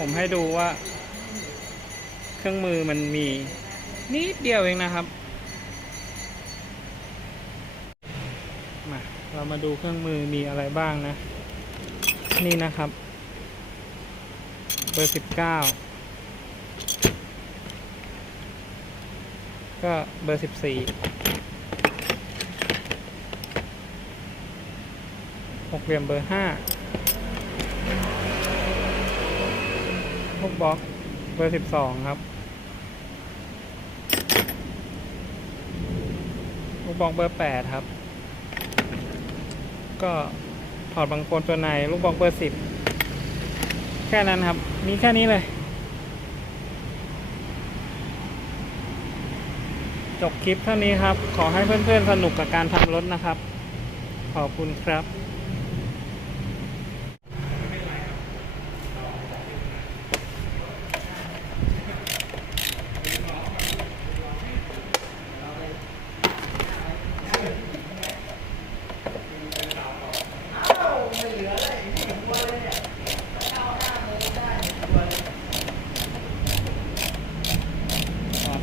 ผมให้ดูว่าเครื่องมือมันมีนิดเดียวเองนะครับมาเรามาดูเครื่องมือมีอะไรบ้างนะนี่นะครับเบอร์19ก็เบอร์14หกเหลี่ยมเบอร์5ลูกบล็อกเบอร์12ครับลูกบล็อกเบอร์8ครับก็ถอดบางโคนตัวในลูกบล็อกเบอร์10แค่นั้นครับมีแค่นี้เลยจบคลิปเท่านี้ครับขอให้เพื่อนๆสนุกกับการทำรถนะครับขอบคุณครับ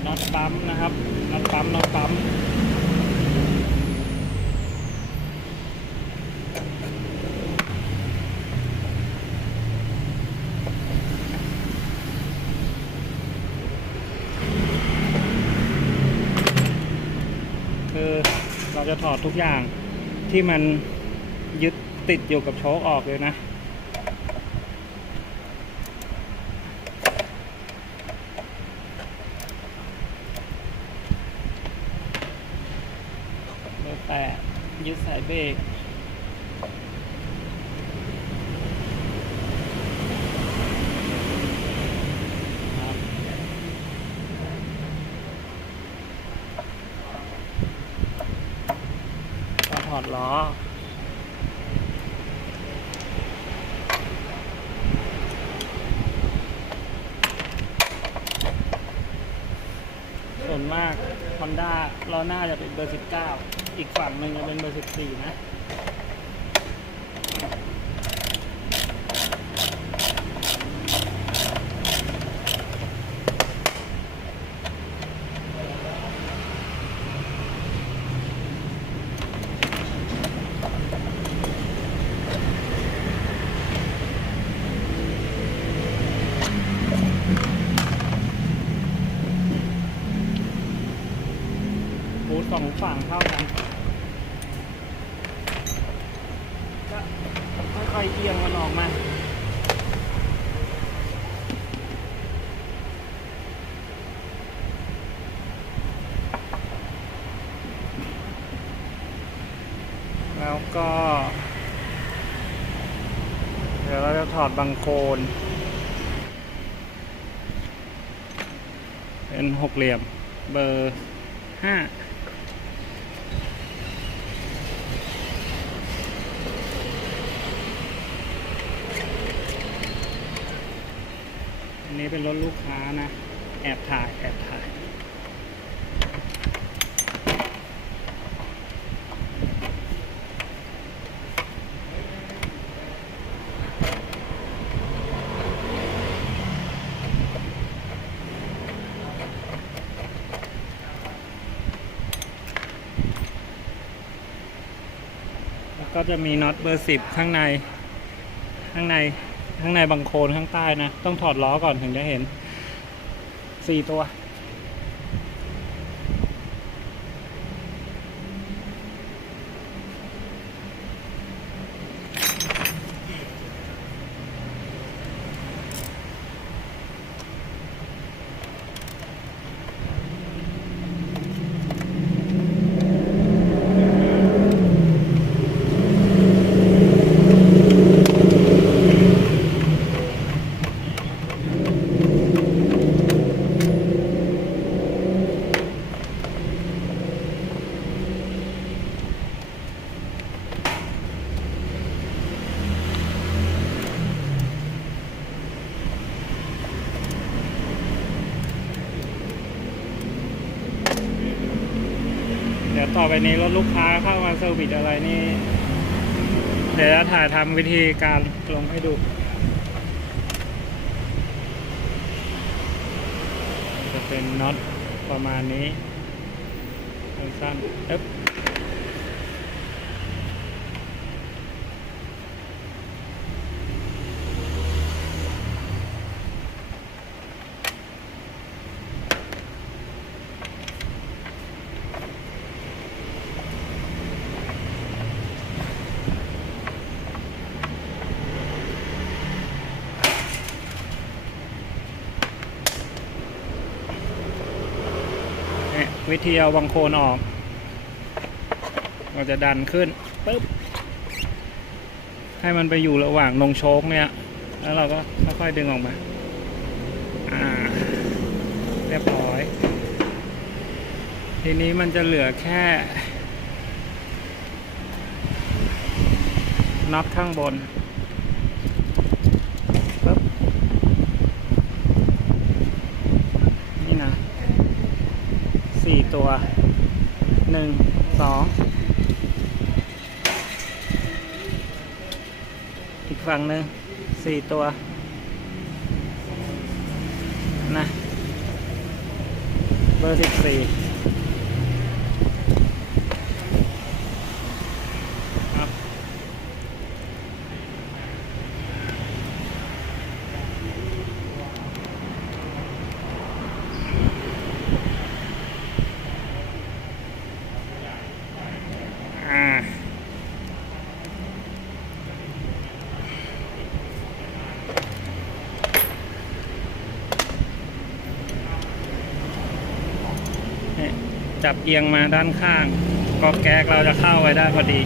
น็อตปั๊มนะครับน็อตปั๊มคือเราจะถอดทุกอย่างที่มันยึดติดอยู่กับโชคออกเลยนะเบอร์8ยึดสายเบรกถอดล้อส่วนมาก Honda ล้อหน้าจะเป็นเบอร์19อีกฝั่งหนึ่งจะเป็นเบอร์14นะบูทสองฝั่งเท่ากันก็ค่อยๆเอียงมันออกมาแล้วก็เดี๋ยวเราจะถอดบางโคนเป็นหกเหลี่ยมเบอร์5อันนี้เป็นรถลูกค้านะแอบถ่ายแล้วก็จะมีน็อตเบอร์10ข้างในบางโคนข้างใต้นะต้องถอดล้อก่อนถึงจะเห็น4ตัวเดี๋ยวต่อไปนี้รถลูกค้าเข้ามาเซอร์วิสอะไรนี่เดี๋ยวจะถ่ายทำวิธีการลงให้ดู เป็นน็อตประมาณนี้สั้นๆปึ๊บวิธีเอาบังโคลนออกเราจะดันขึ้นปึ๊บให้มันไปอยู่ระหว่างนงโชคเนี่ยแล้วเราก็ค่อยๆดึงออกมาเรียบร้อยทีนี้มันจะเหลือแค่น็อตข้างบนปึ๊บนี่นะ4 ตัว 1 2อีกฝั่งหนึ่ง4 ตัวนะเบอร์14ครับจับเอียงมาด้านข้างก็แก๊กเราจะเข้าไว้ได้พอดี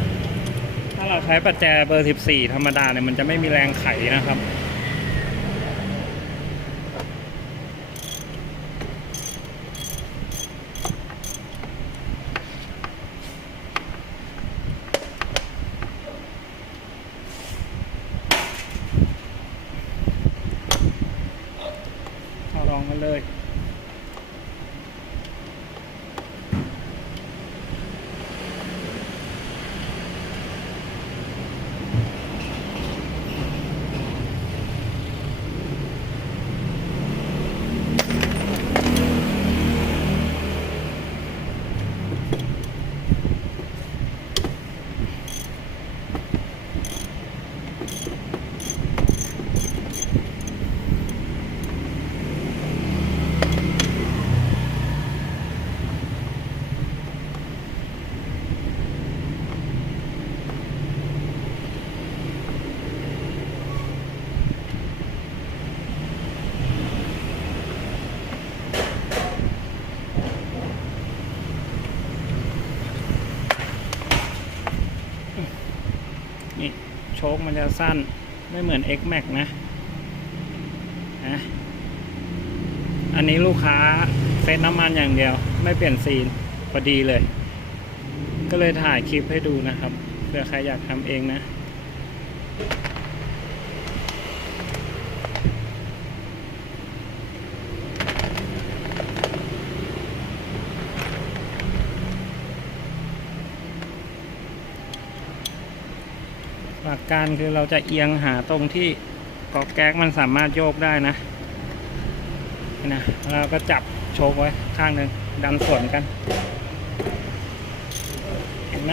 ถ้าเราใช้ประแจเบอร์14ธรรมดาเนี่ยมันจะไม่มีแรงไขนะครับเอาลองกันเลยนี่โชคมันจะสั้นไม่เหมือน X Max นะอันนี้ลูกค้าเซตน้ำมันอย่างเดียวไม่เปลี่ยนซีนพอดีเลยก็เลยถ่ายคลิปให้ดูนะครับเผื่อใครอยากทำเองนะหลักการคือเราจะเอียงหาตรงที่ก๊อกแก๊กมันสามารถโยกได้นะเราก็จับโชคไว้ข้างหนึ่งดันสวนกันเห็นไหม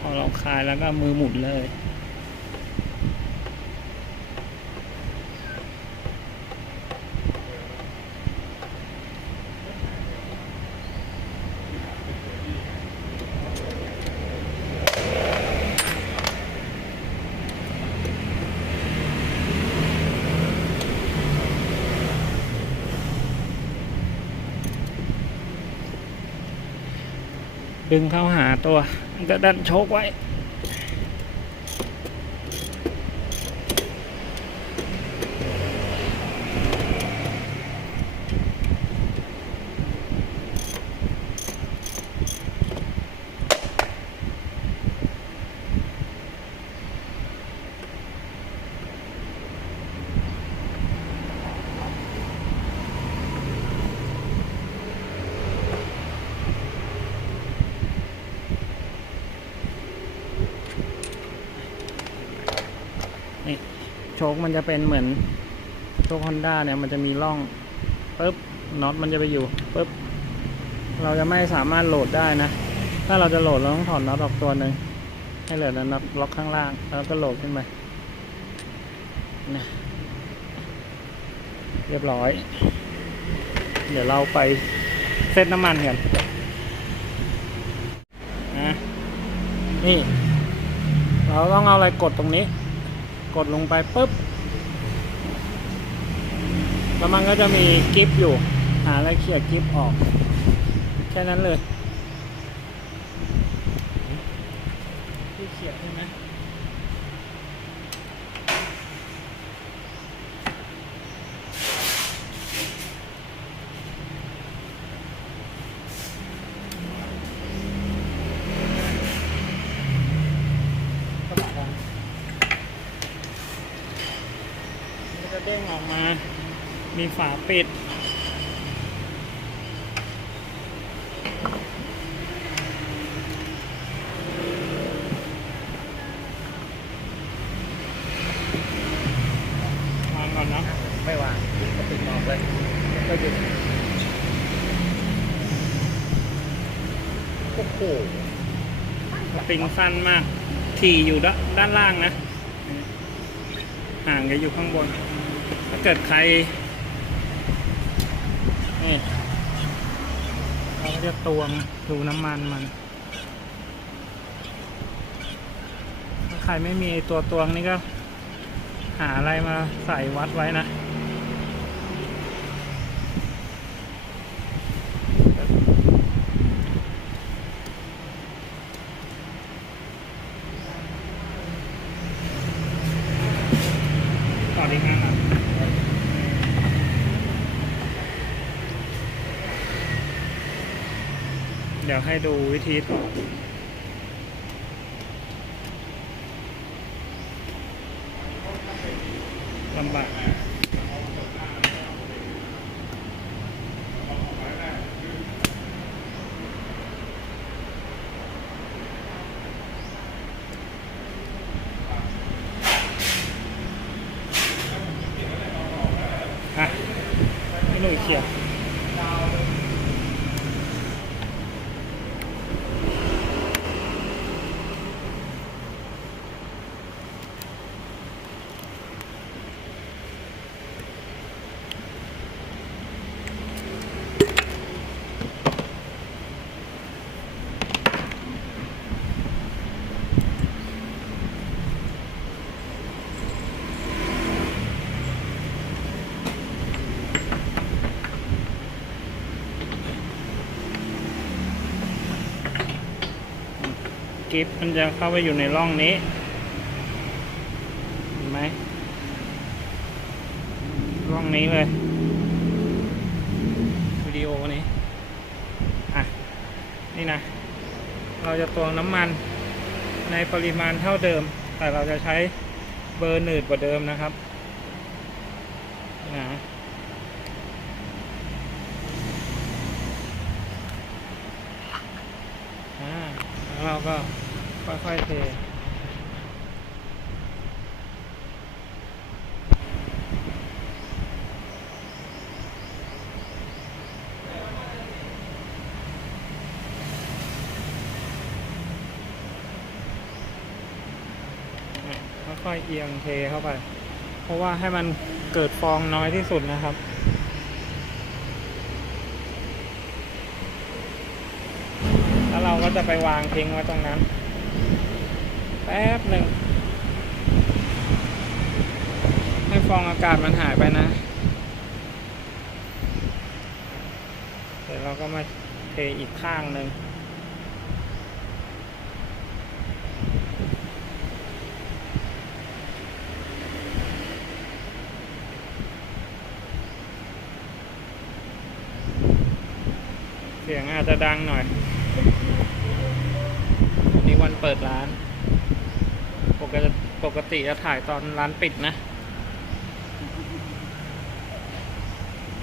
พอเราคลายแล้วก็มือหมุนเลยดึงเข้าหาตัวก็ดันโชคไว้ โชคมันจะเป็นเหมือนโชคฮอนด้าเนี่ยมันจะมีร่องปึ๊บน็อตมันจะไปอยู่ปึ๊บเราจะไม่สามารถโหลดได้นะถ้าเราจะโหลดเราต้องถอดน็อตออกตัวหนึ่งให้เหลือแต่น็อตล็อกข้างล่างแล้วก็โหลดขึ้นไปนะเรียบร้อยเดี๋ยวเราไปเซตน้ำมันกันนะนี่เราต้องเอาอะไรกดตรงนี้กดลงไปปุ๊บแล้วมันก็จะมีกิฟต์อยู่หาอะไรเขี่ยกิฟต์ออกแค่นั้นเลยที่เขี่ยใช่ไหมมันจะเด้งออกมามีฝาปิดวางก่อนนะไม่วางก็ปิดออกเลยก็หยุดโอ้โหสปริงสั้นมากถี่อยู่ด้านล่างนะห่างกันอยู่ข้างบนถ้าเกิดใครนี่เราจะตวงดูน้ำมันมันถ้าใครไม่มีตัวตวงนี่ก็หาอะไรมาใส่วัดไว้นะต่อดีงานครับเดี๋ยวให้ดูวิธีถอดลำบากไม่หนุ่ยเขียวกิฟต์มันจะเข้าไปอยู่ในร่องนี้เห็นไหมร่องนี้เลยวิดีโอนี้นี่นะเราจะตวงน้ำมันในปริมาณเท่าเดิมแต่เราจะใช้เบอร์หนืดกว่าเดิมนะครับนะแล้วเราก็ค่อยๆเทค่อยๆเอียงเทเข้าไปเพราะว่าให้มันเกิดฟองน้อยที่สุดนะครับแล้วเราก็จะไปวางทิ้งไว้ตรงนั้นแป๊บหนึ่งให้ฟองอากาศมันหายไปนะเดี๋ยวเราก็มาเทอีกข้างหนึ่งเสียงอาจจะดังหน่อยวันนี้วันเปิดร้านปกติจะถ่ายตอนร้านปิดนะ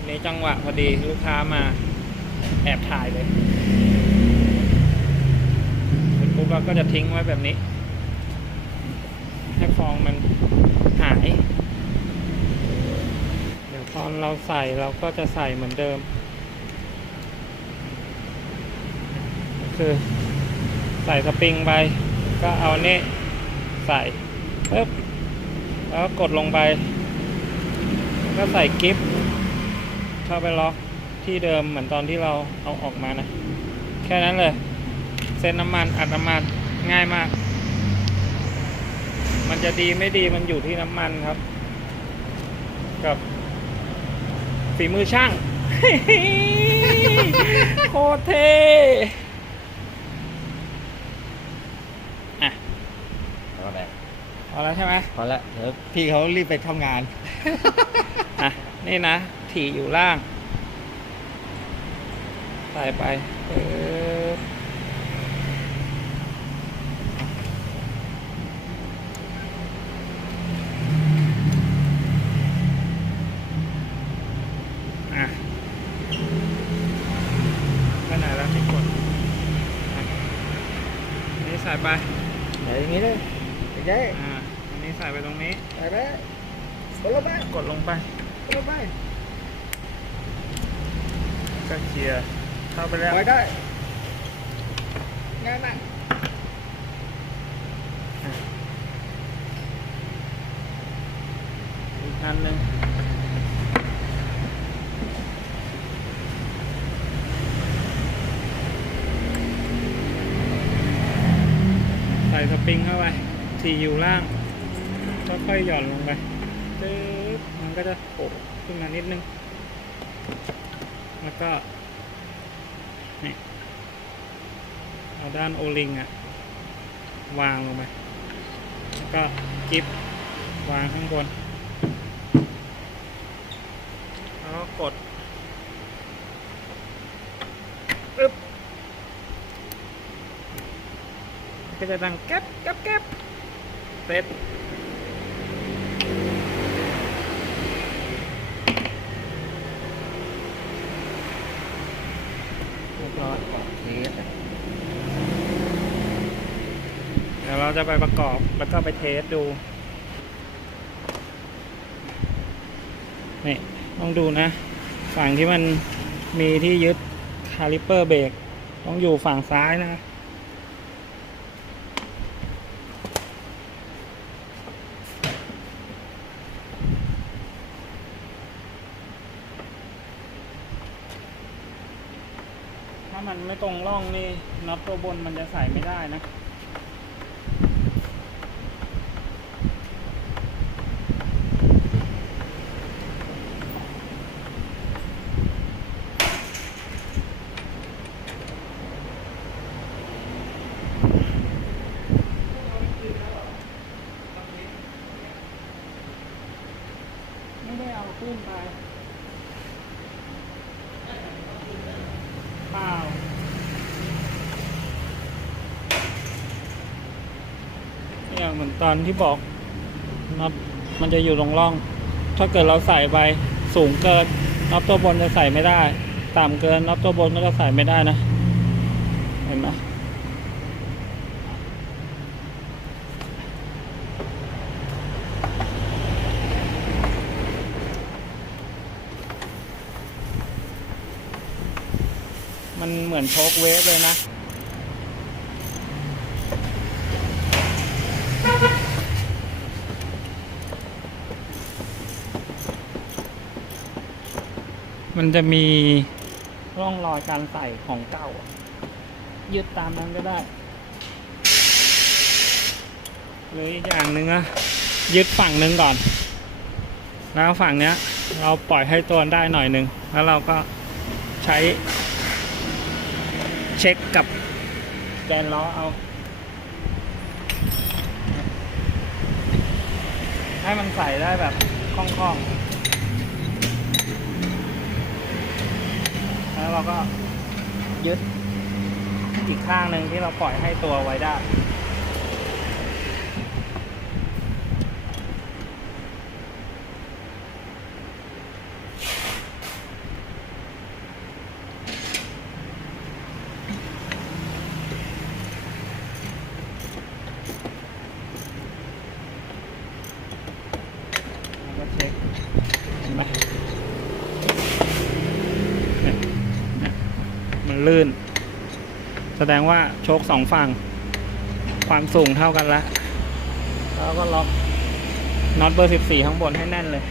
นี้จังหวะพอดีลูกค้ามาแอบถ่ายเลยปุ๊บเราก็จะทิ้งไว้แบบนี้ให้ฟองมันหาย ตอนเราใส่เราก็จะใส่เหมือนเดิมก็คือใส่สปริงไปก็เอานี่ใส่ปึ๊บแล้วก็กดลงไปแล้วก็ใส่กิ๊บเข้าไปล็อกที่เดิมเหมือนตอนที่เราเอาออกมานะแค่นั้นเลยเซ็นน้ำมันอัดน้ำมันง่ายมากมันจะดีไม่ดีมันอยู่ที่น้ำมันครับกับฝีมือช่าง โคตรเท่อ่ะ เอาแล้ว พอแล้วใช่ไหม พอแล้วเดี๋ยวพี่เขารีบไปทำงาน อ่ะนี่นะถี่อยู่ล่างใส่ไปอ่ะไปไหนแล้วที่กดอ่ะอันนี้ใส่ไป เดี๋ยวอย่างนี้เลยเจ๊ อันนี้ใส่ไปตรงนี้ ไปไปกดลงไป กดลงไป กดลงไป ก็เคลียร์เข้าไปแล้ว ไปได้ง่ายมาก อีกอันหนึ่งใส่สปริงเข้าไปที่อยู่ล่างค่อยๆหย่อนลงไปปึ๊บมันก็จะโผล่ขึ้นมานิดนึงแล้วก็นี่เอาด้านโอลิงอะวางลงไปแล้วก็กิ๊บวางข้างบนแล้วก็กดปึ๊บก็จะดังแก๊บแก๊บแก๊บเสร็จเรียบร้อย เทส เดี๋ยวเราจะไปประกอบแล้วก็ไปเทสดูนี่ต้องดูนะฝั่งที่มันมีที่ยึดคาลิปเปอร์เบรกต้องอยู่ฝั่งซ้ายนะถ้ามันไม่ตรงร่องนี่น็อตตัวบนมันจะใส่ไม่ได้นะไม่ได้เอาขึ้นไปเปล่าเนี่ยเหมือนตอนที่บอกน็อตมันจะอยู่ตรงร่อง ถ้าเกิดเราใส่ไปสูงเกินน็อตตัวบนจะใส่ไม่ได้ต่ำเกินน็อตตัวบนก็จะใส่ไม่ได้นะเห็นไหมมันเหมือนโชคเวฟเลยนะมันจะมีร่องรอยการใส่ของเก่ายึดตามนั้นก็ได้หรืออีกอย่างหนึ่งอะยึดฝั่งหนึ่งก่อนแล้วฝั่งเนี้ยเราปล่อยให้ตัวได้หน่อยหนึ่งแล้วเราก็ใช้เช็คกับแกนล้อเอาให้มันใส่ได้แบบคล่องๆแล้วเราก็ยึดอีกข้างหนึ่งที่เราปล่อยให้ตัวไว้ได้แล้วก็เช็คเห็นไหม ลื่น แสดงว่าโชค2ฝั่งความสูงเท่ากันแล้วแล้วก็ล็อกน็อตเบอร์14ข้างบนให้แน่นเลย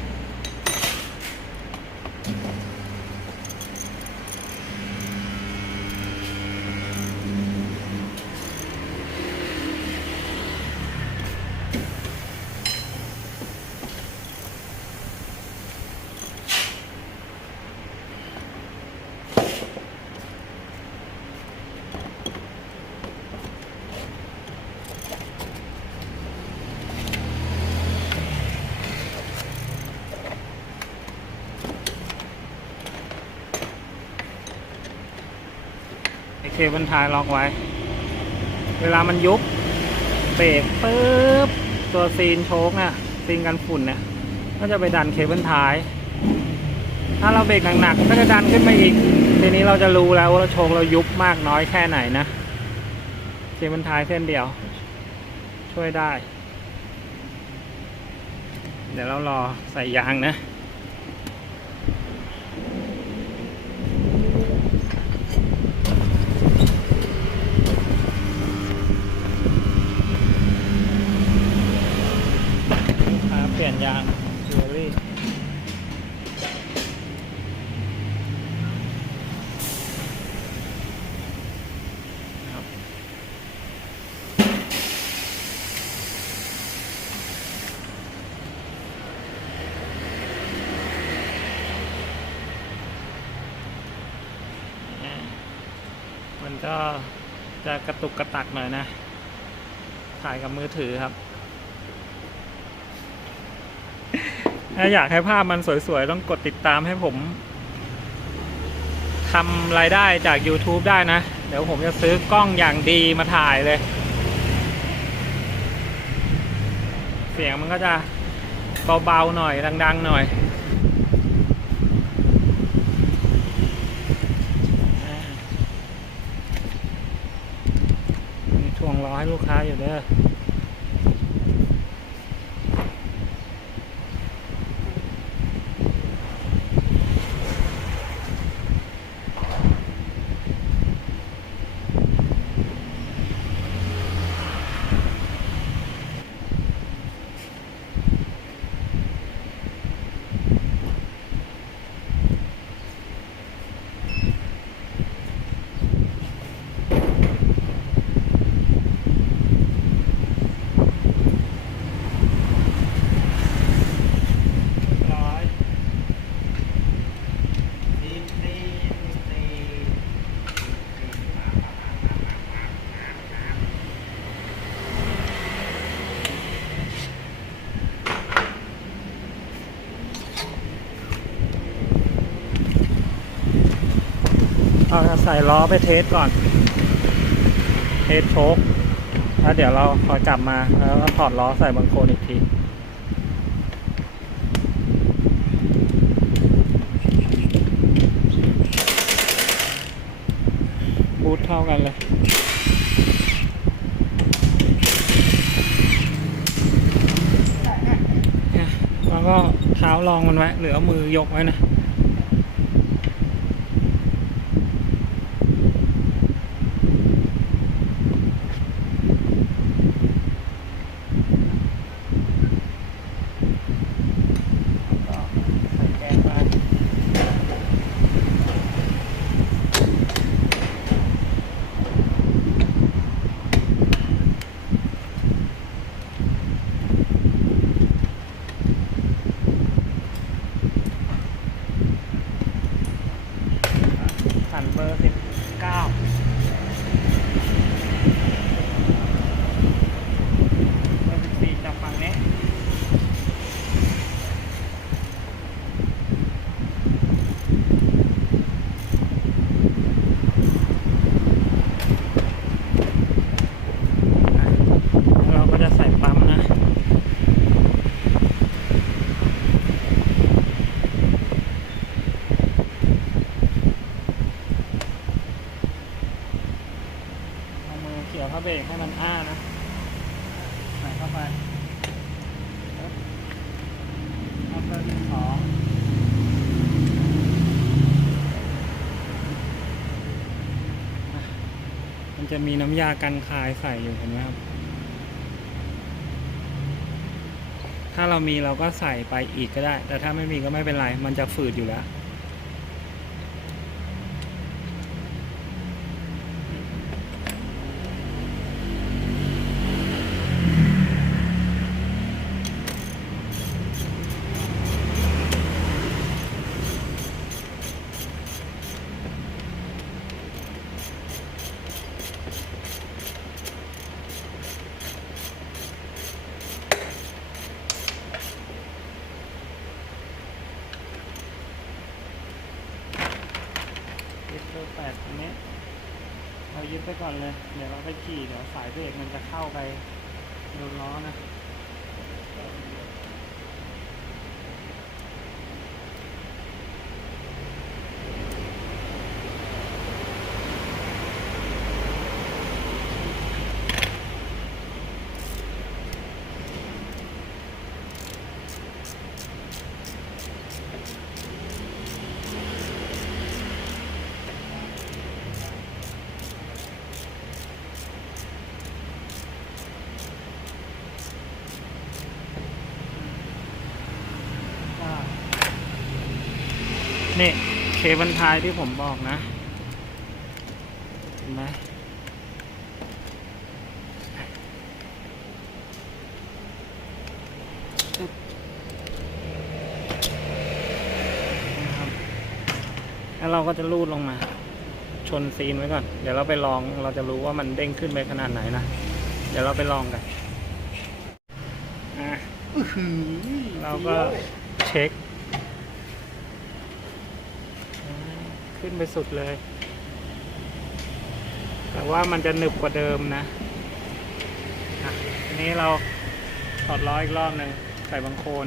เคเบิลไทยล็อกไว้ เวลามันยุบเบรกปึ๊บตัวซีนโชคเนี่ยซีนกันฝุ่นเนี่ยก็จะไปดันเคเบิลไทยถ้าเราเบรกหนักๆก็จะดันขึ้นมาอีกทีนี้เราจะรู้แล้วว่าโชคเรายุบมากน้อยแค่ไหนนะเคเบิลไทยเส้นเดียวช่วยได้เดี๋ยวเรารอใส่ยางนะเปลี่ยนยางเจอรี่ครับมันก็จะกระตุกกระตักหน่อยนะถ่ายกับมือถือครับถ้าอยากให้ภาพมันสวยๆต้องกดติดตามให้ผมทำรายได้จาก YouTube ได้นะเดี๋ยวผมจะซื้อกล้องอย่างดีมาถ่ายเลยเสียงมันก็จะเบาๆหน่อยดังๆหน่อยมีถ่วงล้อให้ลูกค้าอยู่เด้อเราจะใส่ล้อไปเทสก่อนเทสโชคแล้วเดี๋ยวเราคอยกลับมาแล้วก็ถอดล้อใส่บังโคลนอีกทีบูทเท่ากันเลยแล้วก็เท้ารองมันไว้หรือเอามือยกไว้นะเบอร์19เบอร์14จากฝั่งนี้เราก็จะใส่ปั๊มนะเกี่ยวเข้าเบรกให้มันอ้านะใส่เข้าไปเอาเบอร์12 จะมีน้ำยากันคายใส่อยู่เห็นไหมครับถ้าเรามีเราก็ใส่ไปอีกก็ได้ แต่ถ้าไม่มีก็ไม่เป็นไรมันจะฝืดอยู่แล้วยึดเบอร์ 8 อันนี้เรายึดไปก่อนเลยเดี๋ยวเราไปขี่เดี๋ยวสายเบรกมันจะเข้าไปโดนล้อนะนี่เคเบิลไทยที่ผมบอกนะเห็นไหมนะครับแล้วเราก็จะลูดลงมาชนซีนไว้ก่อนเดี๋ยวเราไปลองเราจะรู้ว่ามันเด้งขึ้นไปขนาดไหนนะเดี๋ยวเราไปลองกันเราก็เช็คขึ้นไปสุดเลยแต่ว่ามันจะหนึบกว่าเดิมนะทีนี้เราถอดล้ออีกรอบหนึ่งใส่บังโคลน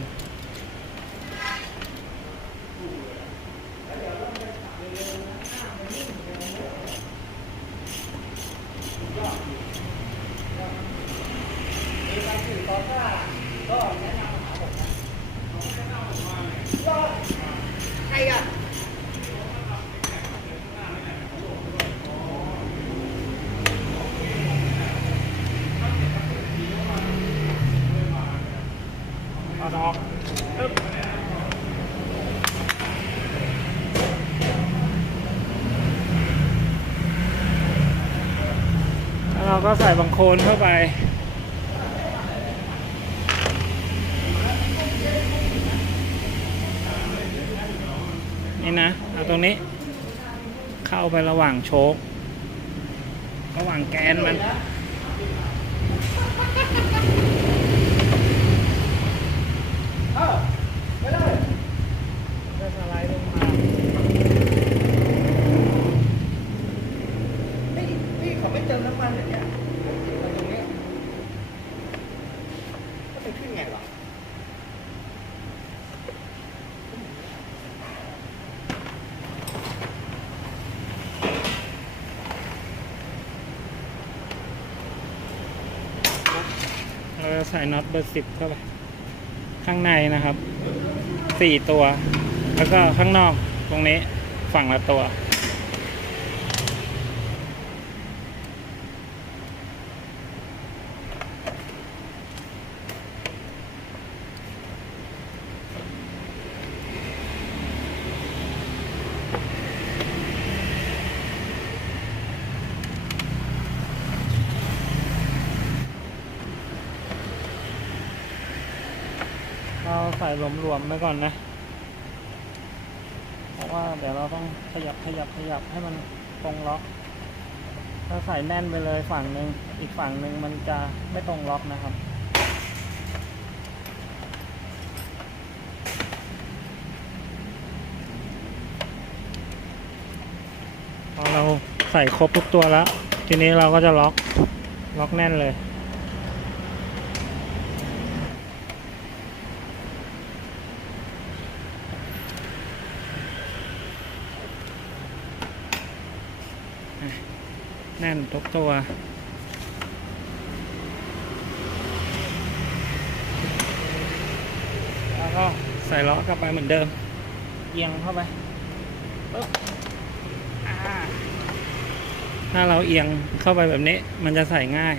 ใครอ่ะเอาออกแล้วเราก็ใส่บังโคลนเข้าไปนี่นะเอาตรงนี้เข้าไประหว่างโชคระหว่างแกนมันไปเลย ก็สไลด์ลงมา นี่เขาไม่เติมน้ำมันเหรอเนี่ยตรงนี้ก็ไปขึ้นไงวะ เราจะใส่น็อตเบอร์ 10เข้าไปข้างในนะครับ4ตัวแล้วก็ข้างนอกตรงนี้ฝั่งละตัวเราใส่หลวมๆไปก่อนนะเพราะว่าเดี๋ยวเราต้องขยับให้มันตรงล็อกถ้าใส่แน่นไปเลยฝั่งหนึ่งอีกฝั่งหนึ่งมันจะไม่ตรงล็อกนะครับพอเราใส่ครบทุกตัวแล้วทีนี้เราก็จะล็อกแน่นเลยแน่นทุกตัวแล้วก็ใส่ล้อกลับไปเหมือนเดิมเอียงเข้าไปปึ๊บ ถ้าเราเอียงเข้าไปแบบนี้มันจะใส่ง่าย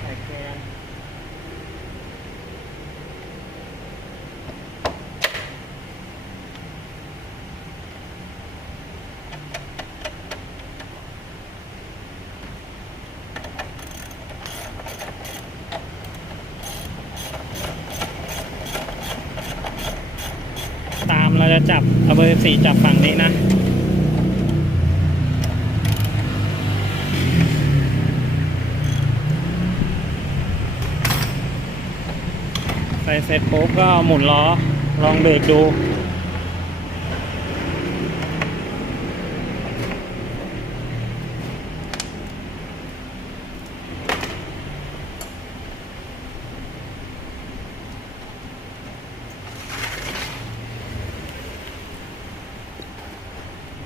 ใส่แกนตามเราจะจับเอาเบอร์4จับฝั่งนี้นะ ใส่เสร็จปุ๊บก็หมุนล้อ ลองเบรกดู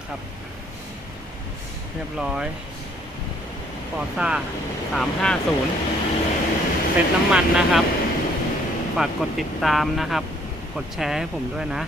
ครับ เรียบร้อยฟอร์ซ่า350 เซตน้ำมันนะครับ ฝากกดติดตามนะครับ กดแชร์ให้ผมด้วยนะ